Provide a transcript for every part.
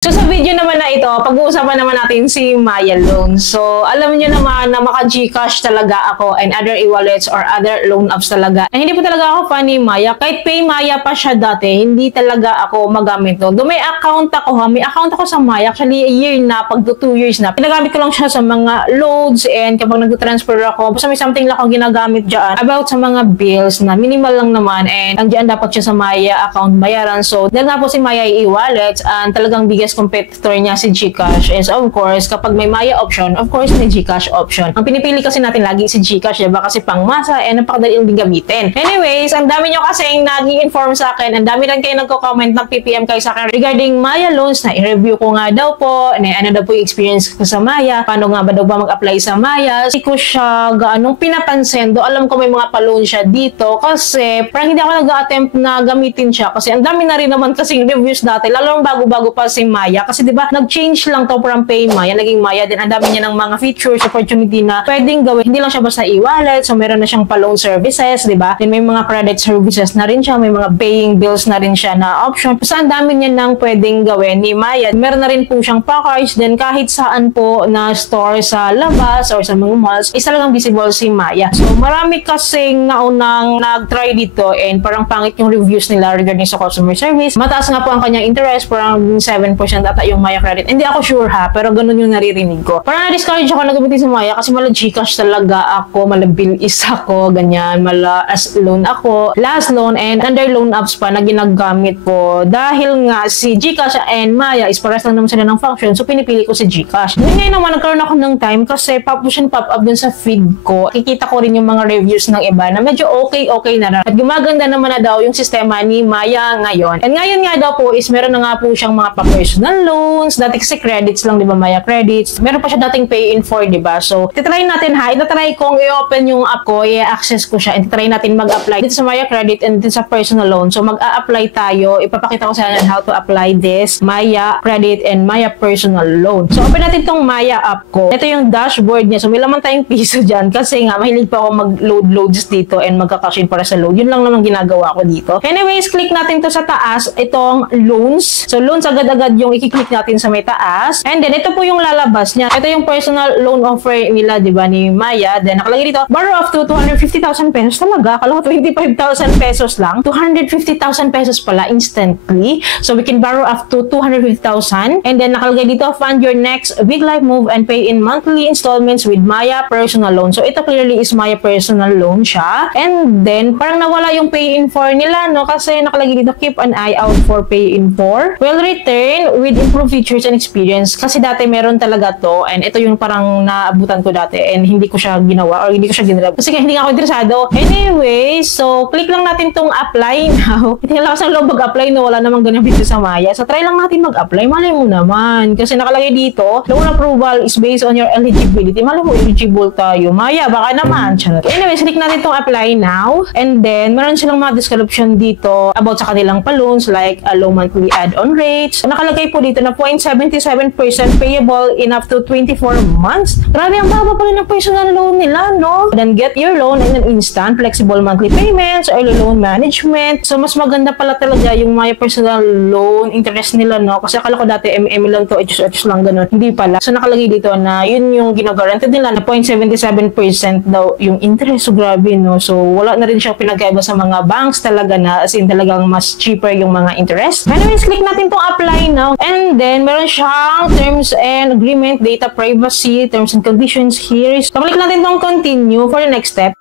So sa video naman na ito, pag-uusapan naman natin si Maya Loan. So alam niyo naman na maka-Gcash talaga ako and other e-wallets or other loan apps talaga. And hindi po talaga ako fan ni Maya. Kahit PayMaya pa siya dati, hindi talaga ako magamit to. Do may account ako may account ako sa Maya. Actually, a year na, pag 2 years na. Pinagamit ko lang siya sa mga loads and kapag nag-transfer ako, basta may something lang akong ginagamit dyan about sa mga bills na minimal lang naman and ang dyan dapat siya sa Maya account bayaran. So dahil nga po si Maya e-wallets and talagang biggest competitor niya si Gcash is of course kapag may Maya option, of course may Gcash option. Ang pinipili kasi natin lagi si Gcash, diba? Kasi pangmasa and napakadali yung gamitin. Anyways, ang dami nyo kasing nag-i-inform sa akin, ang dami rin kayo nagko-comment, nag-PPM kayo sa akin regarding Maya loans na i-review ko nga daw po, na ano daw po yung experience ko sa Maya, paano nga ba daw ba mag-apply sa Maya. Hindi ko siya gaanong pinapansin, do alam ko may mga pa-loan siya dito kasi parang hindi ako nag-attempt na gamitin siya kasi ang dami na rin naman kasing reviews dati, lalo bago-bago pa si Maya kasi diba nag-change lang to from PayMaya naging Maya din. Ang dami niya ng mga features, opportunity na pwedeng gawin. Hindi lang siya basta e-wallet, so meron na siyang pa-loan services, diba? Then may mga credit services na rin siya, may mga paying bills na rin siya na option. So ang dami niya nang pwedeng gawin ni Maya. Meron na rin po siyang package, then kahit saan po na store sa labas or sa mga malls, is talagang visible si Maya. So marami kasing naunang nag-try dito and parang pangit yung reviews nila regarding sa customer service. Mataas nga po ang kanyang interest, parang 7% ata yung Maya credit. Hindi ako sure ha, pero ganun yung naririnig ko. Parang na-discourage ako na gamitin si Maya kasi mala Gcash talaga ako, mala bilis ako, ganyan, mala as loan ako, last loan and under loan apps pa na ginagamit ko. Dahil nga si Gcash and Maya is pares lang naman sila ng function, so pinipili ko si Gcash. Ngayon naman nagkaroon ako ng time kasi pop-up dun sa feed ko. Kikita ko rin yung mga reviews ng iba na medyo okay na at gumaganda naman na daw yung sistema ni Maya ngayon. And ngayon nga daw po is meron na nga po siyang mga personal loans. Dati kasi credits lang, di ba? Maya credits. Meron pa siya dating pay in 4, di ba? So, titry natin ha. Itatry kong i-open yung app ko, i-access ko siya, and titry natin mag-apply dito sa Maya credit and dito sa personal loan. So, mag-a-apply tayo. Ipapakita ko sa inyo how to apply this Maya credit and Maya personal loan. So, open natin tong Maya app ko. Ito yung dashboard niya. So, may laman tayong piso dyan kasi nga, mahilig pa ako mag-loads dito and magka-cash in para sa load. Yun lang naman ginagawa ko dito. Anyways, click natin to sa taas, itong loans. So, loans agad-agad yung i-click natin sa may taas. And then, ito po yung lalabas niya. Ito yung personal loan offer nila, di ba, ni Maya. Then, nakalagay dito, borrow up to 250,000 pesos. Talaga, akala ko 25,000 pesos lang. 250,000 pesos pala instantly. So, we can borrow up to 250,000. And then, nakalagay dito, fund your next big life move and pay in monthly installments with Maya personal loan. So, ito clearly is Maya personal loan siya. And then, parang nawala yung pay in 4 nila, no? Kasi nakalagay dito, keep an eye out for pay in 4. Will return with improved features and experience. Kasi dati meron talaga to and ito yung parang naabutan ko dati and hindi ko siya ginawa or hindi ko siya ginrab. Kasi hindi nga ako interesado. Anyway, so click lang natin tong apply now. Hindi lang sa loob mag-apply no, wala namang ganyan dito sa Maya. So try lang natin mag-apply. Malay mo naman. Kasi nakalagay dito, loan approval is based on your eligibility. Malay mo eligible tayo. Maya, baka naman. Anyways, click natin tong apply now. And then, meron silang mga description dito about sa kanilang pa-loans like a low monthly add-on rates. Nakalagay po dito na 0.77% payable in up to 24 months. Grabe, ang baba pa rin ng personal loan nila, no? Then get your loan in an instant, flexible monthly payments, early loan management. So, mas maganda pala talaga yung Maya personal loan interest nila, no? Kasi akala ko dati MM lang to, HS lang ganun. Hindi pala. So, nakalagay dito na yun yung ginagaranted nila na 0.77% daw yung interest. So, grabe, no? So, wala na rin siyang pinagkaiba sa mga banks talaga na as in talagang mas cheaper yung mga interest. Anyways, click natin tong apply now. And then, meron siyang terms and agreement, data privacy, terms and conditions here. So, click natin tong continue for the next step.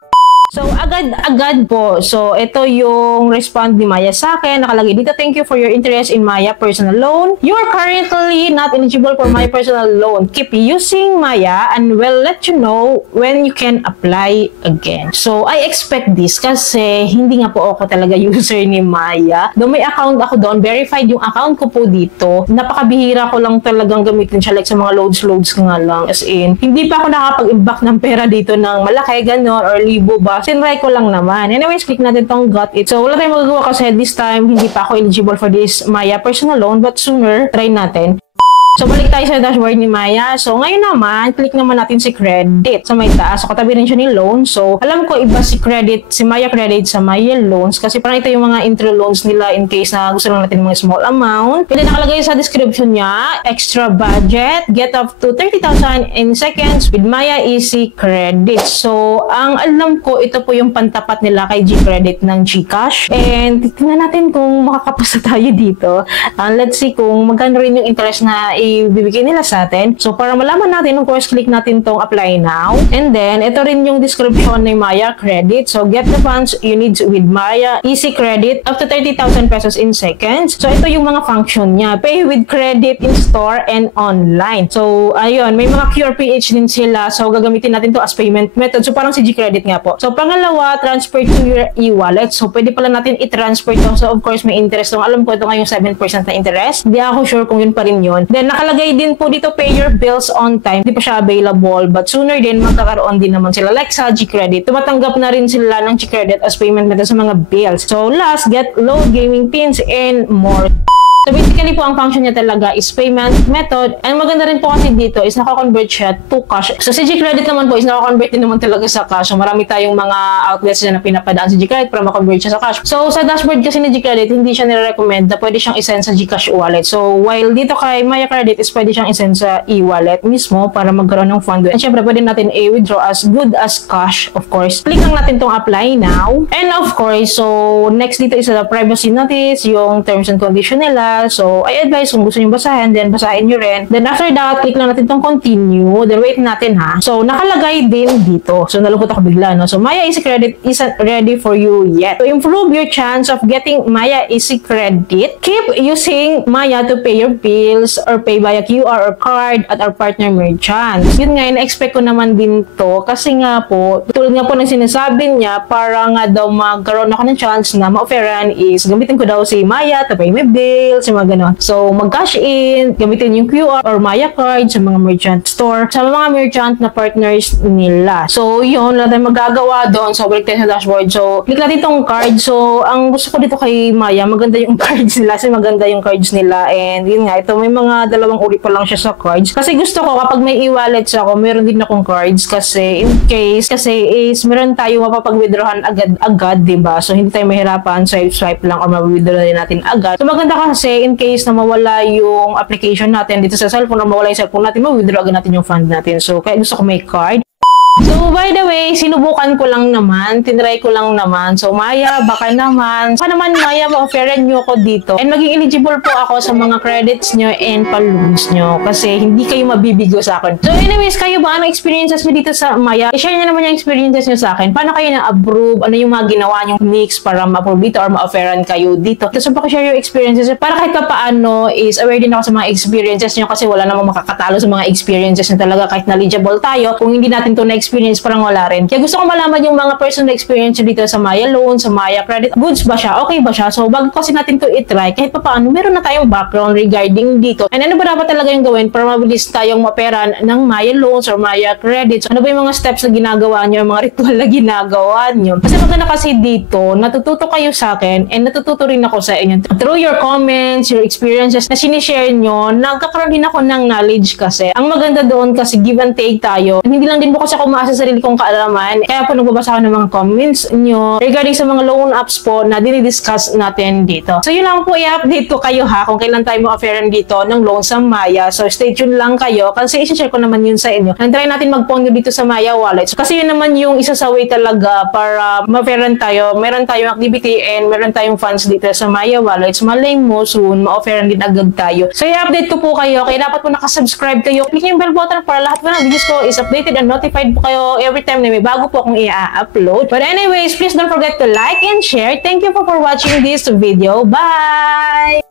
So, agad po. So, ito yung respond ni Maya sa akin. Nakalagay dito, thank you for your interest in Maya personal loan. You are currently not eligible for Maya personal loan. Keep using Maya and we'll let you know when you can apply again. So, I expect this kasi hindi nga po ako talaga user ni Maya. Though may account ako doon, verified yung account ko po dito. Napakabihira ko lang talagang gamitin siya like sa mga loads nga lang. As in, hindi pa ako nakapag-imbak ng pera dito ng malaki, gano'n, or libo ba. Sinry ko lang naman. Anyways, click natin tong got it. So, wala tayong magagawa kasi this time, hindi pa ako eligible for this Maya personal loan. But sooner, try natin. So, balik tayo sa dashboard ni Maya. So, ngayon naman, click naman natin si credit sa may taas. So, katabi rin siya ni loan. So, alam ko iba si Maya credit sa Maya loans kasi parang ito yung mga intro loans nila in case na gusto lang natin mga small amount. Pwede nakalagay sa description niya, extra budget, get up to 30,000 in seconds with Maya Easy Credit. So, ang alam ko, ito po yung pantapat nila kay G-Credit ng GCash. And, tingnan natin kung makakapasa tayo dito. Let's see kung magkano rin yung interest na ibibigay nila sa atin. So, para malaman natin, of course, click natin tong apply now. And then, ito rin yung description ng Maya Credit. So, get the funds you need with Maya Easy Credit up to 30,000 pesos in seconds. So, ito yung mga function niya. Pay with credit in store and online. So, ayun, may mga QRPH din sila. So, gagamitin natin to as payment method. So, parang si G-Credit nga po. So, pangalawa, transfer to your e-wallet. So, pwede pala natin i-transfer to. So, of course, may interest. So, alam ko ito ngayong 7% na interest. Hindi ako sure kung yun pa rin yun. Then, nakalagay din po dito, pay your bills on time. Hindi pa siya available, but sooner din, magkakaroon din naman sila. Like sa G-Credit, tumatanggap na rin sila ng G-Credit as payment method sa mga bills. So, last, get low gaming pins and more. So, basically po, ang function niya talaga is payment method. Ang maganda rin po kasi dito is naka-convert siya to cash. So, si G-Credit naman po is naka-convert din naman talaga sa cash. So, marami tayong mga outlets na pinapadaan si G-Credit para ma-convert siya sa cash. So, sa dashboard kasi ni G-Credit, hindi siya nire-recommend na pwede siyang isend sa GCash wallet. So, while dito kay Maya Credit is pwede siyang isend sa e-wallet mismo para magkaroon ng fund. And syempre, pwede natin i-withdraw as good as cash, of course. Click lang natin tong apply now. And of course, so, next dito is the privacy notice, yung terms and condition nila. So, I advise kung gusto nyo basahin, then basahin nyo rin. Then after that, click lang natin tong continue. Then wait natin ha. So, nakalagay din dito. So, nalungkot ako bigla, no? So, Maya Easy Credit isn't ready for you yet. To improve your chance of getting Maya Easy Credit, keep using Maya to pay your bills or pay via QR or card at our partner merchants. Yun nga, na-expect ko naman din to kasi nga po, tulad nga po ng sinasabi niya, para nga daw magkaroon ako ng chance na ma-offeran is gamitin ko daw si Maya to pay my bills, yung mga ganun. So, mag-cash in, gamitin yung QR or Maya card sa mga merchant store, sa mga merchant na partners nila. So, yun, wala tayong magagawa doon. So, balik tayo sa dashboard. So, click natin itong card. So, ang gusto ko dito kay Maya, maganda yung cards nila. Kasi maganda yung cards nila. And, yun nga, ito, may mga dalawang uri pa lang siya sa cards. Kasi gusto ko, kapag may e-wallet ako, meron din akong cards. Kasi, in case, is, meron tayo mapapag-withdrawhan agad, diba? So, hindi tayo mahirapan. Swipe lang or mawithdraw din natin agad. So, maganda kasi, in case na mawala yung application natin dito sa cellphone or mawala yung cellphone natin, ma-withdraw agad natin yung fund natin. So, kaya gusto ko may card. So, by the way, sinubukan ko lang naman, tinry ko lang naman. So, Maya, baka naman Maya, ma-offeran nyo ako dito. And maging eligible po ako sa mga credits nyo and pa-loans nyo. Kasi hindi kayo mabibigo sa akin. So, anyways, kayo ba? Ano experiences nyo dito sa Maya? I-share nyo naman yung experiences nyo sa akin. Paano kayo na-approve? Ano yung mga ginawa nyong mix para ma-approve dito or ma-offeran kayo dito? So, pakishare yung experiences. Para kahit pa paano is aware din ako sa mga experiences nyo kasi wala namang makakatalo sa mga experiences nyo talaga kahit knowledgeable tayo. Kung hindi natin to na-experience, parang wala rin. Kaya gusto ko malaman yung mga personal experience dito sa Maya Loan, sa Maya Credit. Goods ba siya? Okay ba siya? So, bago kasi natin to i-try, kahit pa paano, meron na tayong background regarding dito. And ano ba dapat talaga yung gawin para mabilis tayong maperan ng Maya Loans or Maya Credit? So, ano ba yung mga steps na ginagawa nyo, yung mga ritual na ginagawa nyo? Kasi maganda kasi dito, natututo kayo sa akin and natututo rin ako sa inyo. Through your comments, your experiences na sinishare nyo, nagkakaroon din ako ng knowledge kasi. Ang maganda doon kasi give and take tayo. And hindi lang din po kasi ako umaasa sa sarili kong kaalaman. Kaya po nagbabasa ako ng mga comments nyo regarding sa mga loan apps po na dinidiscuss natin dito. So yun lang po, i-update ko kayo ha kung kailan tayo ma-offeran dito ng loan sa Maya. So stay tuned lang kayo kasi i-share ko naman yun sa inyo. And try natin mag-pondo dito sa Maya Wallet. So, kasi yun naman yung isa sa way talaga para ma-offeran tayo. Meron tayong activity and meron tayong funds dito sa Maya Wallet. So malay mo soon, ma-offeran din agad tayo. So i-update ko po kayo. Kaya dapat po nakasubscribe kayo. Click yung bell button para lahat po ng videos ko is updated and notified po kayo every time na may bago po akong i-upload. But anyways, please don't forget to like and share. Thank you for watching this video. Bye!